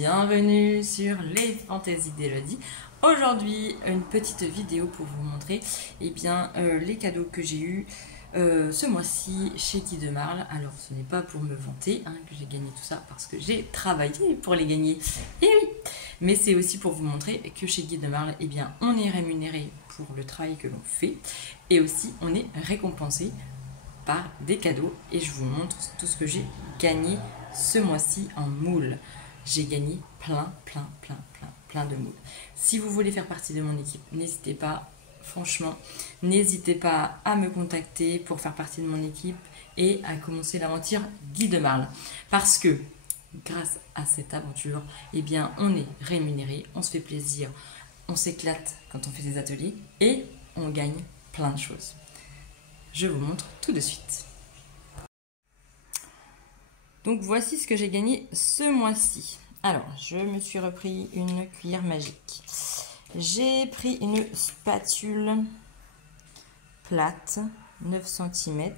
bienvenue sur les fantaisies d'Elodie. Aujourd'hui, une petite vidéo pour vous montrer les cadeaux que j'ai eus ce mois-ci chez Guy de Marle. Alors, ce n'est pas pour me vanter que j'ai gagné tout ça parce que j'ai travaillé pour les gagner. Et oui, mais c'est aussi pour vous montrer que chez Guy de Marle, on est rémunéré pour le travail que l'on fait et aussi on est récompensé par des cadeaux. Et je vous montre tout ce que j'ai gagné ce mois-ci en moules. J'ai gagné plein de moules. Si vous voulez faire partie de mon équipe, n'hésitez pas, franchement, n'hésitez pas à me contacter pour faire partie de mon équipe et à commencer l'aventure Guy de Marle. Parce que grâce à cette aventure, on est rémunéré, on se fait plaisir, on s'éclate quand on fait des ateliers et on gagne plein de choses. Je vous montre tout de suite. Donc voici ce que j'ai gagné ce mois-ci. Alors, je me suis repris une cuillère magique. J'ai pris une spatule plate, 9 cm,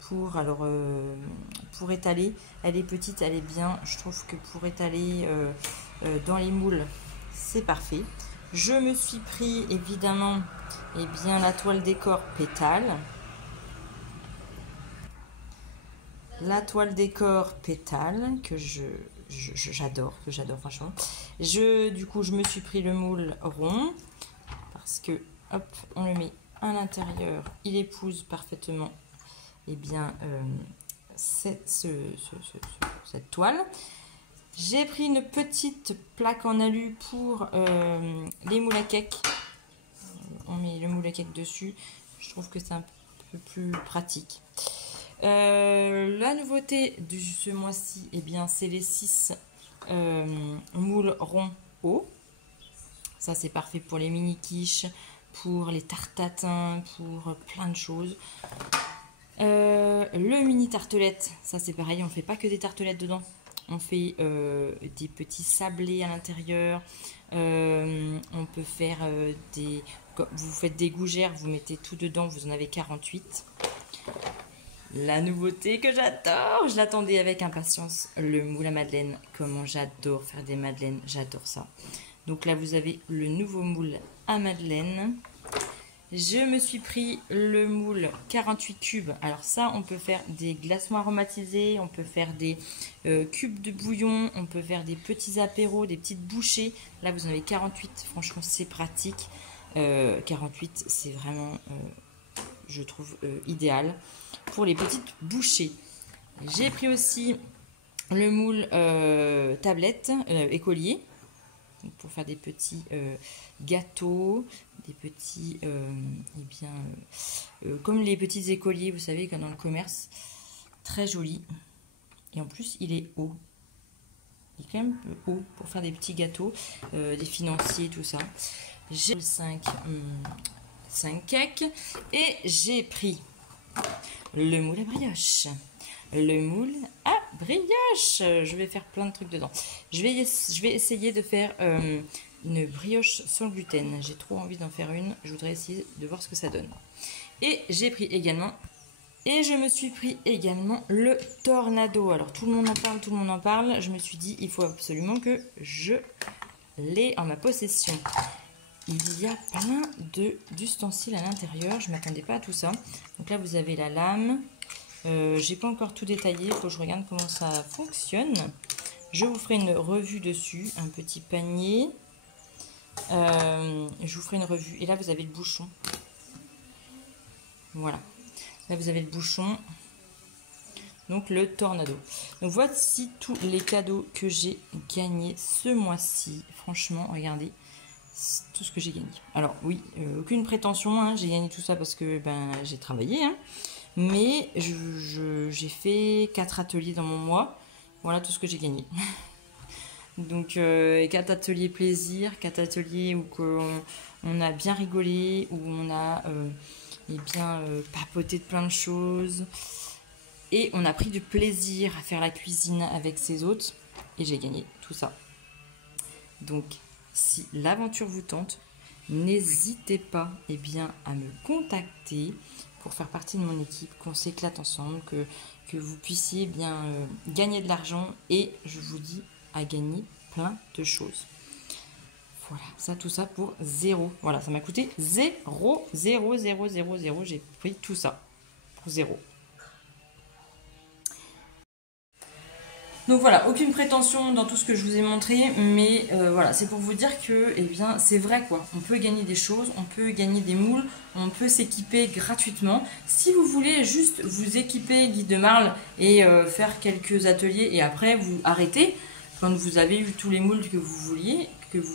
pour étaler. Elle est petite, elle est bien. Je trouve que pour étaler dans les moules, c'est parfait. Je me suis pris évidemment la toile décor pétale. La toile décor pétale que j'adore franchement. Du coup, je me suis pris le moule rond parce que hop, on le met à l'intérieur, il épouse parfaitement cette toile. J'ai pris une petite plaque en alu pour les moules à cake. On met le moule à cake dessus. Je trouve que c'est un peu plus pratique. La nouveauté de ce mois-ci, c'est les 6 moules ronds hauts. Ça, c'est parfait pour les mini quiches, pour les tartatins, pour plein de choses. Le mini tartelette, ça c'est pareil, on ne fait pas que des tartelettes dedans. On fait des petits sablés à l'intérieur. On peut faire vous faites des gougères, vous mettez tout dedans, vous en avez 48. La nouveauté que j'adore, je l'attendais avec impatience, le moule à madeleine. Comment j'adore faire des madeleines, j'adore ça. Donc là, vous avez le nouveau moule à madeleine. Je me suis pris le moule 48 cubes. Alors ça, on peut faire des glaçons aromatisés, on peut faire des cubes de bouillon, on peut faire des petits apéros, des petites bouchées. Là, vous en avez 48, franchement, c'est pratique. 48, c'est vraiment... je trouve idéal pour les petites bouchées. J'ai pris aussi le moule tablette écolier pour faire des petits gâteaux, des petits comme les petits écoliers, vous savez, comme dans le commerce, très joli. Et en plus, il est haut. Il est quand même haut pour faire des petits gâteaux, des financiers, tout ça. J'ai 5 cakes et j'ai pris le moule à brioche. Le moule à brioche. Je vais faire plein de trucs dedans. Je vais essayer de faire une brioche sans gluten. J'ai trop envie d'en faire une. Je voudrais essayer de voir ce que ça donne. Et j'ai pris également... Et je me suis pris également le tornado. Alors tout le monde en parle, Je me suis dit, il faut absolument que je l'ai en ma possession. Il y a plein d'ustensiles à l'intérieur. Je ne m'attendais pas à tout ça. Donc là, vous avez la lame. J'ai pas encore tout détaillé. Il faut que je regarde comment ça fonctionne. Je vous ferai une revue dessus. Un petit panier. Je vous ferai une revue. Et là, vous avez le bouchon. Voilà. Là, vous avez le bouchon. Donc, le tornado. Donc, voici tous les cadeaux que j'ai gagnés ce mois-ci. Franchement, regardez. Tout ce que j'ai gagné. Alors oui, aucune prétention, j'ai gagné tout ça parce que j'ai travaillé, mais j'ai fait 4 ateliers dans mon mois. Voilà tout ce que j'ai gagné. Donc 4 ateliers plaisir, 4 ateliers où on a bien rigolé, où on a papoté de plein de choses et on a pris du plaisir à faire la cuisine avec ses hôtes et j'ai gagné tout ça. Donc si l'aventure vous tente, n'hésitez pas à me contacter pour faire partie de mon équipe, qu'on s'éclate ensemble, que vous puissiez gagner de l'argent et je vous dis à gagner plein de choses. Voilà, ça, tout ça pour 0. Voilà, ça m'a coûté 0, 0, 0, 0, 0. J'ai pris tout ça pour 0. Donc voilà, aucune prétention dans tout ce que je vous ai montré, mais voilà, c'est pour vous dire que, eh bien, c'est vrai quoi. On peut gagner des choses, on peut gagner des moules, on peut s'équiper gratuitement. Si vous voulez juste vous équiper guide de marle et faire quelques ateliers et après vous arrêtez, quand vous avez eu tous les moules que vous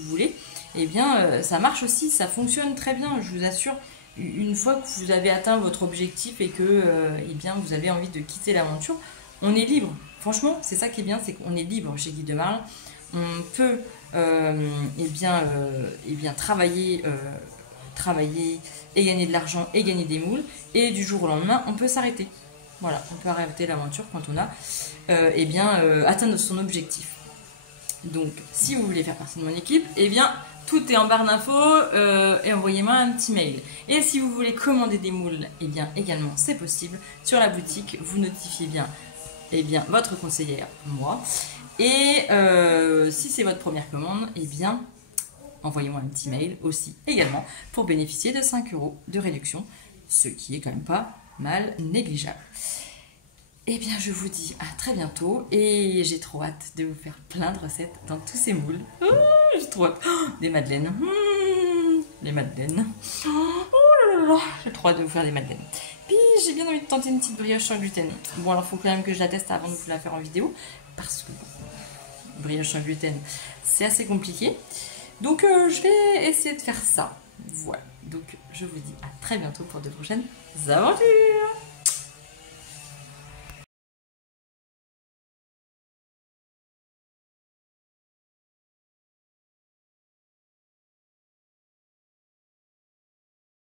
voulez, eh bien, ça marche aussi, ça fonctionne très bien, je vous assure. Une fois que vous avez atteint votre objectif et que, eh bien, vous avez envie de quitter l'aventure, on est libre. Franchement, c'est ça qui est bien, c'est qu'on est libre chez Guide de Marle. On peut travailler et gagner de l'argent et gagner des moules. Et du jour au lendemain, on peut s'arrêter. Voilà, on peut arrêter l'aventure quand on a atteint son objectif. Donc, si vous voulez faire partie de mon équipe, eh bien, tout est en barre d'infos et envoyez-moi un petit mail. Et si vous voulez commander des moules, eh bien, également, c'est possible. Sur la boutique, vous notifiez bien votre conseillère, moi. Et si c'est votre première commande, eh bien, envoyez-moi un petit mail aussi, également, pour bénéficier de 5 € de réduction, ce qui est quand même pas mal négligeable. Eh bien, je vous dis à très bientôt et j'ai trop hâte de vous faire plein de recettes dans tous ces moules. J'ai trop hâte. Des madeleines. Les madeleines. Oh là là là, j'ai trop hâte de vous faire des madeleines. Puis j'ai bien envie de tenter une petite brioche sans gluten. Bon, alors il faut quand même que je la teste avant de vous la faire en vidéo, parce que brioche sans gluten, c'est assez compliqué. Donc je vais essayer de faire ça. Voilà, donc je vous dis à très bientôt pour de prochaines aventures.